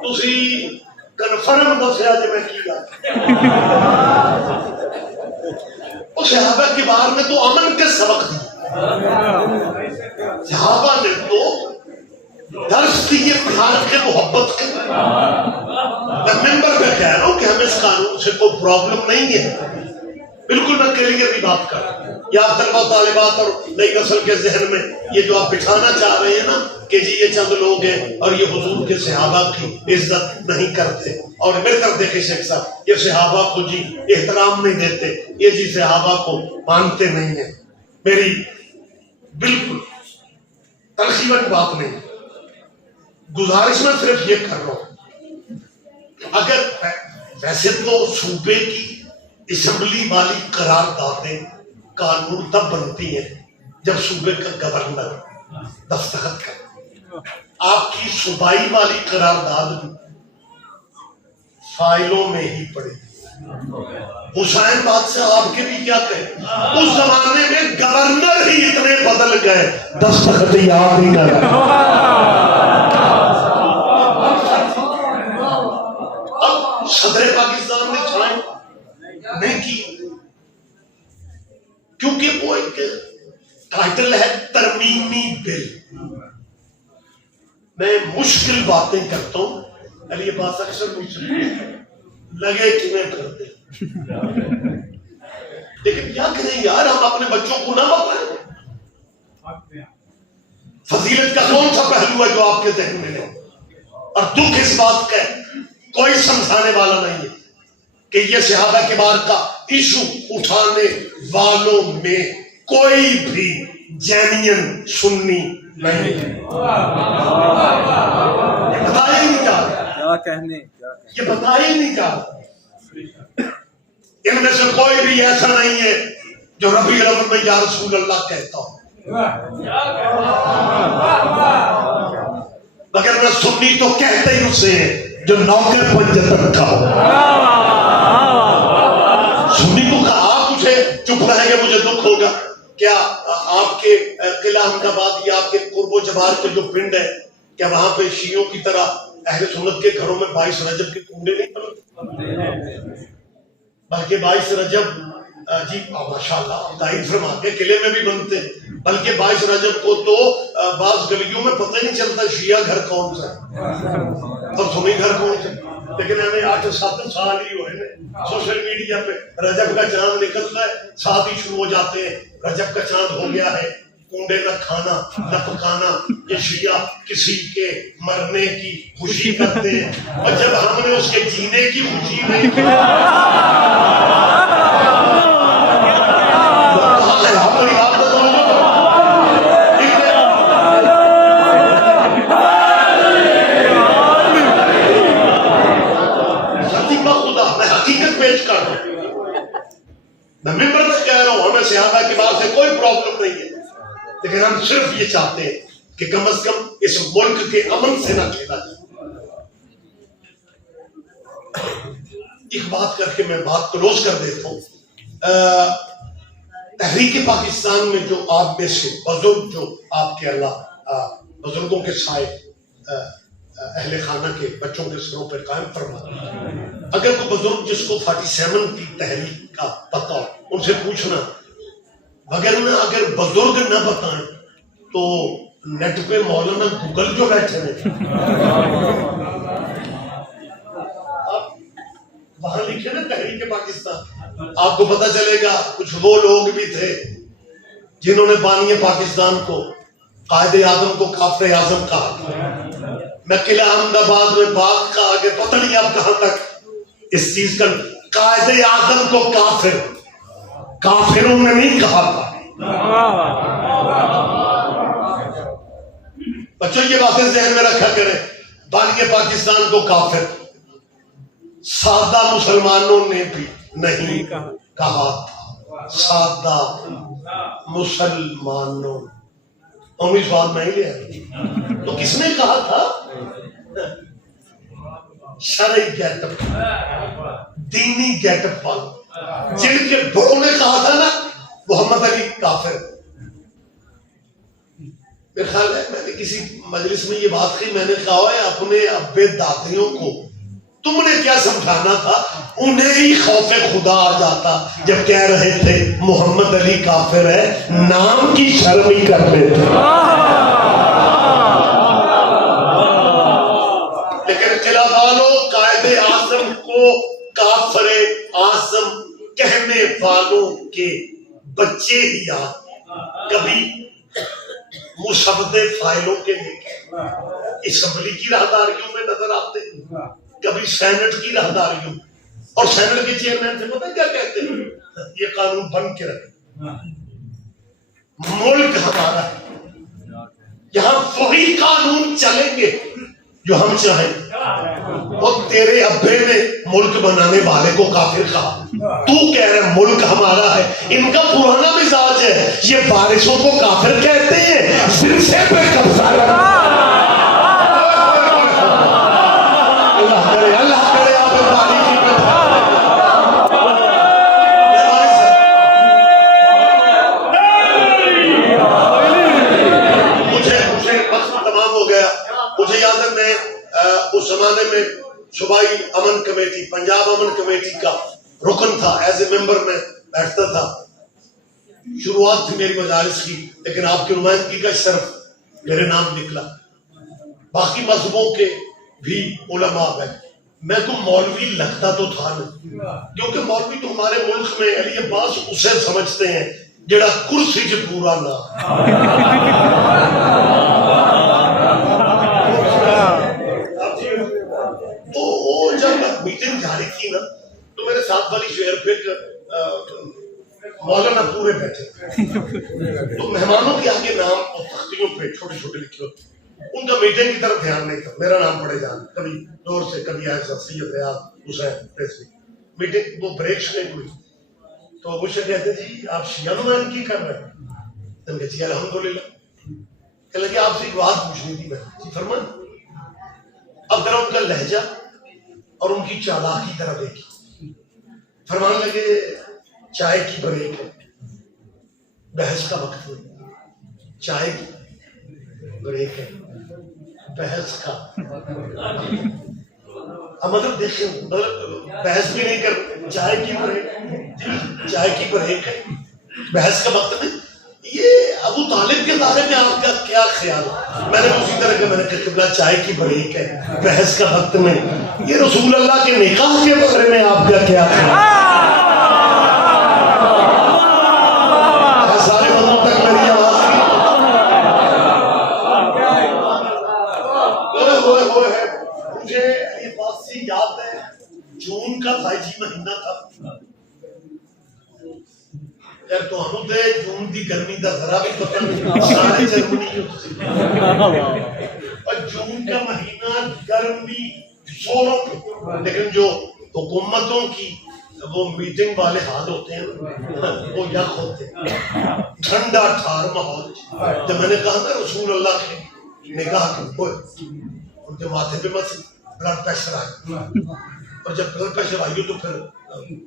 تسی کنفرم دسیا جی میں کی گل، اس صحابہ کے بارے میں تو امن کے سبق دی، صحابہ نے تو درس دیے پیار کے محبت کے۔ میں ممبر پہ کہہ رہا ہوں کہ ہمیں اس قانون سے کوئی پرابلم نہیں ہے، بالکل میں کلیئر بھی بات کر رہا ہوں۔ یا طلبہ طالبات اور نئی نسل کے ذہن میں یہ جو آپ بٹھانا چاہ رہے ہیں نا کہ جی یہ چند لوگ ہیں اور یہ حضور کے صحابہ کی عزت نہیں کرتے، اور میرے طرف دیکھیں شیخ صاحب، یہ صحابہ کو جی احترام نہیں دیتے، یہ جی صحابہ کو مانتے نہیں ہیں، میری بالکل تلخی والی بات نہیں، گزارش میں صرف یہ کر رہا ہوں، اگر ویسے تو صوبے کی اسمبلی والی قراردادیں قانون تب بنتی ہیں جب صوبے کا گورنر دستخط کرے، آپ کی صوبائی والی قرارداد فائلوں میں ہی پڑے۔ حسین بادشاہ آپ کے بھی کیا کہے، اس زمانے میں گورنر ہی اتنے بدل گئے، دستخط یاد ہی نہ رہا۔ اب صدر پاکستان نے چھائیں نہیں کی کیونکہ وہ ایک ٹائٹل ہے ترمیمی بل۔ میں مشکل باتیں کرتا ہوں، علی عباس اکثر مجھ سے لگے کہ میں کرتے، لیکن کیا کریں یار، ہم اپنے بچوں کو نہ بتائیں۔ فضیلت کا کون سا پہلو ہے جو آپ کے ذہن میں نہیں، اور دکھ اس بات کا کوئی سمجھانے والا نہیں ہے کہ یہ صحابہ کے بار کا ایشو اٹھانے والوں میں کوئی بھی جینین سنی نہیں ہے، یہ بتایا ہی نہیں چاہتا، یہ بتایا ہی نہیں چاہتا۔ ان میں سے کوئی بھی ایسا نہیں ہے جو ربیع الاول میں یا رسول اللہ کہتا ہو، مگر میں سنی تو کہتے ہی اسے ہیں جو نوکر پنجتن کا ہو۔ سنی کو کہا مجھے چپ رہے گا مجھے دکھ ہوگا، کیا آپ کے قلعہ احمدآباد یا آپ کے قرب و جبار کے جو پنڈ ہے، کیا وہاں پہ شیعوں کی طرح اہل سنت کے گھروں میں 22 رجب کے کنڈے نہیں بنتے، بلکہ 22 رجب جی ماشاءاللہ تائید فرما کے قلعے میں بھی بنتے ہیں، بلکہ 22 رجب کو تو بعض گلیوں میں پتہ ہی نہیں چلتا شیعہ گھر کون سا اور سنی گھر کون سا، لیکن ہمیں 8-7 سال ہی ہوئے ہیں سوشل میڈیا پہ رجب کا چاند نکلتا ہے ساتھ ہی شروع ہو جاتے ہیں، رجب کا چاند ہو گیا ہے، کنڈے نہ کھانا نہ پکانا، یہ شیعہ کسی کے مرنے کی خوشی کرتے ہیں، اور جب ہم نے اس کے جینے کی خوشی نہیں کی لیکن ہم صرف یہ چاہتے ہیں کہ کم از کم اس ملک کے امن سے نہ کھیلا جائے. ایک بات کر کے میں بات کلوز کر دیتا ہوں. تحریک پاکستان میں جو آپ میں سے بزرگ جو آپ کے اللہ بزرگوں کے سائے اہل خانہ کے بچوں کے سروں پر قائم فرما, اگر کوئی بزرگ جس کو 47 کی تحریک کا پتہ ہو ان سے پوچھنا, وگرنہ اگر بزرگ نہ بتائیں تو نیٹ پہ مولانا گوگل جو بیٹھے ہیں وہاں لکھے نا تحریک پاکستان, آپ کو پتا چلے گا کچھ وہ لوگ بھی تھے جنہوں نے بانی پاکستان کو قائد اعظم کو کافر اعظم کہا. میں قلعہ احمد آباد میں بات کا آگے پتہ نہیں اب کہاں تک اس چیز کا, قائد اعظم کو کافر کافروں نے نہیں کہا تھا. بچوں یہ باتیں ذہن میں رکھا کریں, بانی پاکستان کو کافر سادہ مسلمانوں نے بھی نہیں کہا تھا. سادہ مسلمانوں قومی سوال میں ہی لے آئی تو کس نے کہا تھا؟ شرعی گیٹ اپ دینی گیٹ اپ والوں, جن کے بڑوں نے کہا تھا نا محمد علی کافر. میرے خیال ہے میں نے کسی مجلس میں یہ بات کی, میں نے کہا ہے اپنے ابے دادیوں کو تم نے کیا سمجھانا تھا, انہیں ہی خوف خدا آ جاتا جب کہہ رہے تھے محمد علی کافر ہے, نام کی شرم ہی کرتے تھے. لیکن قلعہ والوں قائد اعظم کو کافر اعظم کہنے والوں کے بچے ہی یاد کبھی مصوبے فائلوں کے لیے اسمبلی کی راہداریوں میں نظر آتے, کبھی سینٹ کی راہداریوں, اور سینٹ کے چیئرمین سے پتہ کیا کہتے ہیں, یہ قانون بن کے رکھے, ملک ہمارا ہے, یہاں وہی قانون چلیں گے جو ہم چاہیں. اور تیرے ابے نے ملک بنانے والے کو کافر کہا, تو کہہ رہے ملک ہمارا ہے. ان کا پرانا مزاج ہے, یہ بارشوں کو کافر کہتے ہیں, سلسلے پہ قبضہ اس زمانے میں صوبائی امن کمیٹی پنجاب امن کمیٹی کا رکن تھا, ایز اے ممبر میں بیٹھتا تھا. شروعات تھی میری مجالس کی, لیکن آپ کی نمائندگی کا شرف میرے نام نکلا. باقی مذہبوں کے بھی علماء بیٹھے, میں تو مولوی لگتا تو تھا نہیں, کیونکہ مولوی تو ہمارے ملک میں علی عباس اسے سمجھتے ہیں جڑا کرسی سے پورا نہ. تو جب میٹنگ جاری تھی نا تو میرے ساتھ والی چیئر پہ مولانا پورے بیٹھے, تو مہمانوں کے آگے نام اور تختیوں پہ چھوٹے چھوٹے لکھے ہوتے, ان کا میٹنگ کی طرف دھیان نہیں تھا, میرا نام پڑے جان, کبھی دور سے کبھی ایسا سید ریاض حسین پریسوی. میٹنگ وہ بریکس نہیں ہوئی تو مجھ سے کہتے جی آپ شیعہ نمائندگی کر رہے ہیں, میں نے کہا جی الحمدللہ. کہ لگے آپ سے ایک بات پوچھنی تھی. میں جی فرمائیں. اب ذرا ان کا لہجہ اور ان کی چالاکی کی طرح دیکھی. فرمان لگے چائے کی بریک ہے, بحث کا وقت نہیں. چائے کی بریک ہے, بحث کا مطلب دیکھیں, مطلب بحث بھی نہیں کر, چائے کی بریک, چائے کی بریک ہے, بحث کا وقت نہیں. یہ ابو طالب کے بارے میں آپ کا کیا خیال ہے؟ میں نے اسی طرح کہ میں نے کہا قبلہ چائے کی بریک ہے, بحث کا وقت میں. یہ رسول اللہ کے نکاح کے بارے میں آپ کا کیا خیال ہے؟ سارے بندوں تک میری آواز ہے. مجھے یہ بات سی یاد ہے, جون کا 22 مہینہ تھا. یار تو ہم دے جون دی گرمی دا ذرا بھی پتہ نہیں, سارے جرمنی اور جون کا مہینہ گرمی زوروں پہ. لیکن جو حکومتوں کی وہ میٹنگ والے حال ہوتے ہیں وہ یک ہوتے ہیں، ٹھنڈا ٹھار ماحول. جب میں نے کہا نا رسول اللہ کی نگاہ کی ہوئے ان کے ماتھے پہ مت بلڈ پریشر آئے، اور جب بلڈ پریشر آئی تو پھر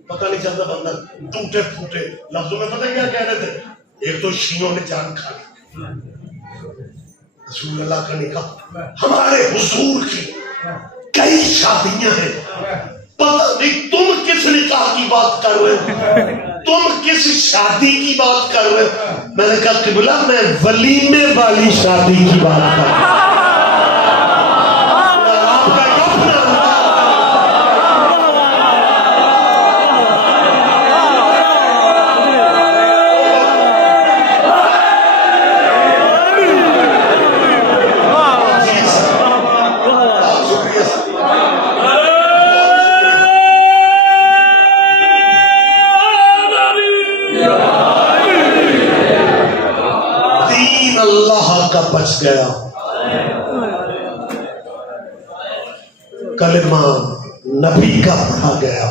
پتہ نہیں چلتا بندہ ٹوٹے پھوٹے لفظوں میں پتہ کیا کہہ رہے تھے. ایک تو شیعوں نے جان کھا لی رسول اللہ کا نکاح. ہمارے حضور کی کئی شادیاں ہیں، پتہ نہیں تم کس نکاح کی بات کر رہے ہو، تم کس شادی کی بات کر رہے ہو. میں نے کہا قبلہ میں ولیمے والی شادی کی بات کر رہا ہوں. آپ کا کا بچ گیا، کلمہ نبی کا پڑھا گیا،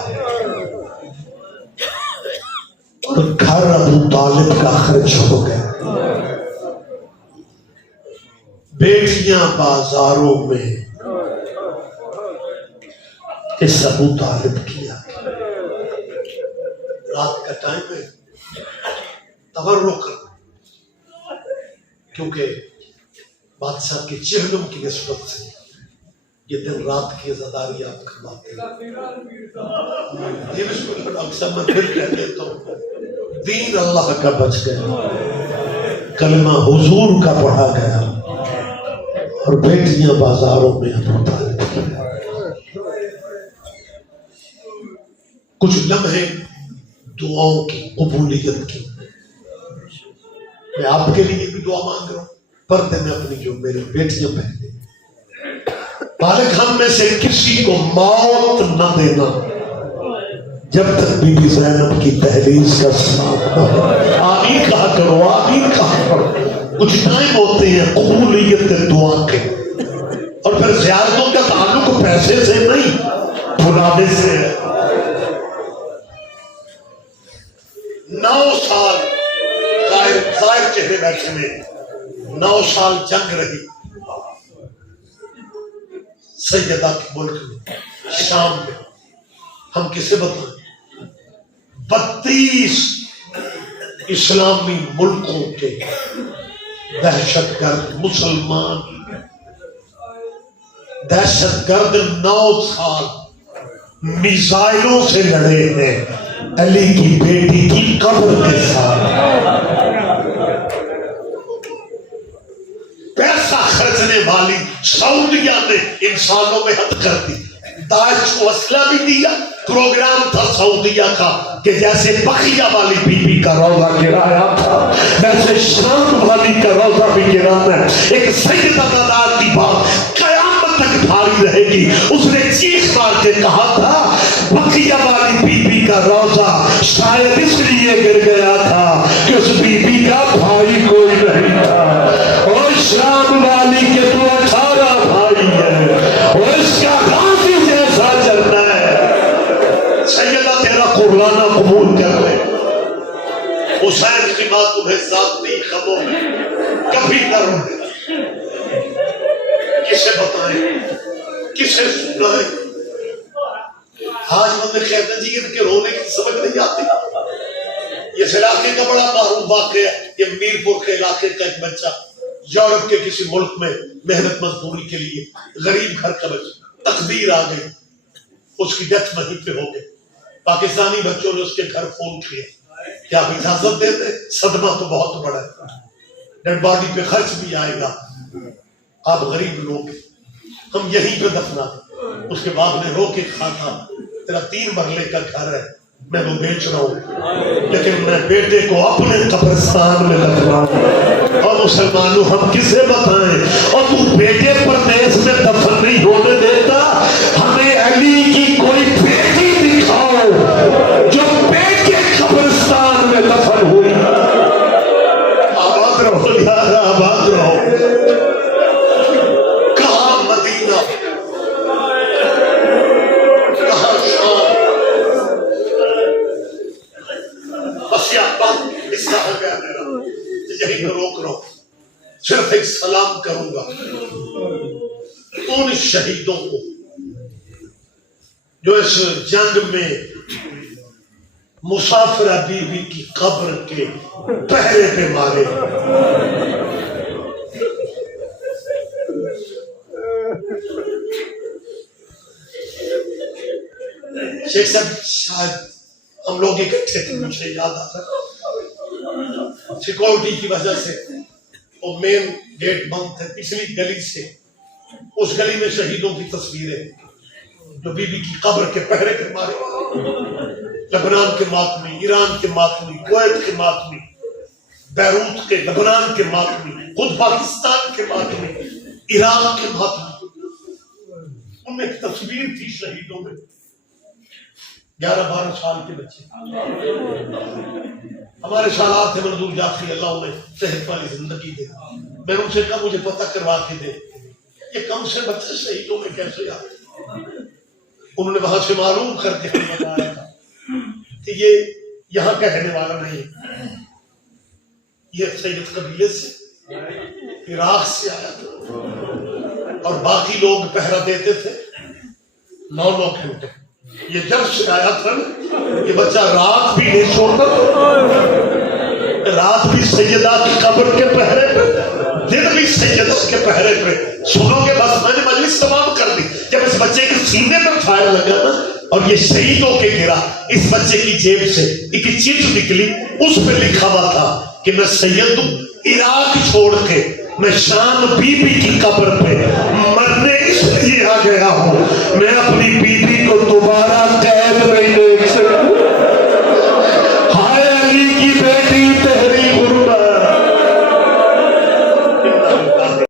اور گھر ابو طالب کا خرچ ہو گیا. بیٹیاں بازاروں میں اس ابو طالب کیا. رات کا ٹائم ہے، تبرک کیونکہ بادشاہ کے چہلم کی نسبت سے یہ دن رات کی عزاداری آپ کرواتے ہیں. اکثر میں پھر کہہ دیتا ہوں دین اللہ کا بچ گیا، کلمہ حضور کا پڑھا گیا، اور بیٹیاں بازاروں میں ابو طالب کیا. کچھ لمحے دعاؤں کی قبولیت کی. میں آپ کے لیے بھی دعا مانگ رہا ہوں، پردے میں اپنی جو میری بیٹیاں پہنے، مالک ہم میں سے کسی کو موت نہ دینا جب تک بی بی زینب کی دہلیز کا سماعت. آمین کہا کرو، آمین کہا کرو. کچھ ٹائم ہوتے ہیں قبولیت دعا کے، اور پھر زیارتوں کا تعلق پیسے سے نہیں بلانے سے ہے. 9 سال ظاہر چہرے بیٹھے میں 9 سال جنگ رہی سیدہ کے ملک میں، شام میں. ہم کسے بتائیں 32 اسلامی ملکوں کے دہشت گرد مسلمان دہشت گرد 9 سال میزائلوں سے لڑے ہیں علی کی بیٹی کی قبر کے ساتھ. پیسہ خرچنے والی سعودیہ نے انسانوں میں حد کر دی. داعش کو اسلحہ بھی دیا. پروگرام تھا سعودیہ کا کہ جیسے بقیہ والی بی بی کا روزہ گرایا تھا ویسے شام والی کا روزہ بھی گرانا ہے. ایک سیدہ نادار کی بات قیامت تک بھاری رہے گی. اس نے چیخ مار کے کہا تھا بقیہ والی بی بی کا روزہ شاید اس لیے گر گیا تھا کہ اس بی بی کا بھائی کوئی نہیں تھا، اور شام والی کے تو 18 بھائی ہیں، اور اس کا غازی جیسا چلنا ہے. سیدہ تیرا قربانہ قبول کر لے. حسین کی بات تمہیں ذاتی غموں میں کبھی نہ رونے. کسے بتائیں، کسے سنائیں. آج بندے کہتے ہیں جی ان کے رونے کی سمجھ نہیں آتی. یہ علاقے کا بڑا معروف واقعہ ہے. یہ میرپور کے علاقے کا ایک بچہ یورپ کے کسی ملک میں محنت مزدوری کے لیے، غریب گھر کا بچہ، تقدیر آ گئی اس کی ڈیتھ وہیں پہ ہو گئی. پاکستانی بچوں نے اس کے گھر فون کیا کہ آپ اجازت دیتے، صدمہ تو بہت بڑا ہے، ڈیڈ باڈی پہ خرچ بھی آئے گا، آپ غریب لوگ ہم یہیں پہ دفنا دیں. اس کے باپ نے رو کے کہا تھا تیرا 3 مرلے کا گھر ہے، میں وہ بیچ رہا ہوں لیکن میں بیٹے کو اپنے قبرستان میں دفناؤں. اور مسلمانوں ہم کسے بتائیں، اور تو بیٹے پردیس میں دفن نہیں ہونے دیتا. ہمیں علی کی کوئی بیٹی دکھاؤ جو بیٹے قبرستان میں دفن ہوئی. آباد رہو یار، آباد رہو. کہاں مدینہ، کہاں شام، سلام کروں گا ان شہیدوں کو جو اس جنگ میں مسافرہ بی بی کی قبر کے پہرے پہ مارے. شیخ صاحب شاید ہم لوگ اکٹھے تھے, مجھے یاد آتا سیکورٹی کی وجہ سے وہ مین گیٹ بند تھے, پچھلی گلی سے اس گلی میں شہیدوں کی تصویریں جو بی بی کی قبر کے پہرے پہ مارے. لبنان کے ماتمی, ایران کے ماتمی, کویت کے ماتمی, بیروت کے, لبنان کے ماتمی, خود پاکستان کے ماتمی, عراق کے ماتمی, ان میں ایک تصویر تھی شہیدوں میں 11-12 سال کے بچے. ہمارے سالات تھے منظور جعفری, اللہ انہیں صحت والی زندگی دے. میں ان سے کہا مجھے پتہ کروا کے دے یہ کم سے بچے شہیدوں میں کیسے آتے. انہوں نے وہاں سے معلوم کر کے ہمیں بتایا تھا کہ یہ یہاں کا رہنے والا نہیں, یہ سید قبیلے سے عراق سے آیا تھا اور باقی لوگ پہرا دیتے تھے 9 گھنٹے. یہ جب سے آیا تھا یہ بچہ رات بھی نہیں سوتا, رات بھی سیدہ کی قبر کے پہرے پہ, دن بھی سید کے پہرے پہ. سنو گے بس میں نے مجلس تمام کر دی. جب اس بچے کے سینے پر فائر لگا نا اور یہ شہیدوں کے گرا, اس بچے کی جیب سے ایک چٹ نکلی, اس پہ لکھا ہوا تھا کہ میں سید ہوں, عراق چھوڑ کے میں شام بی بی کی قبر پہ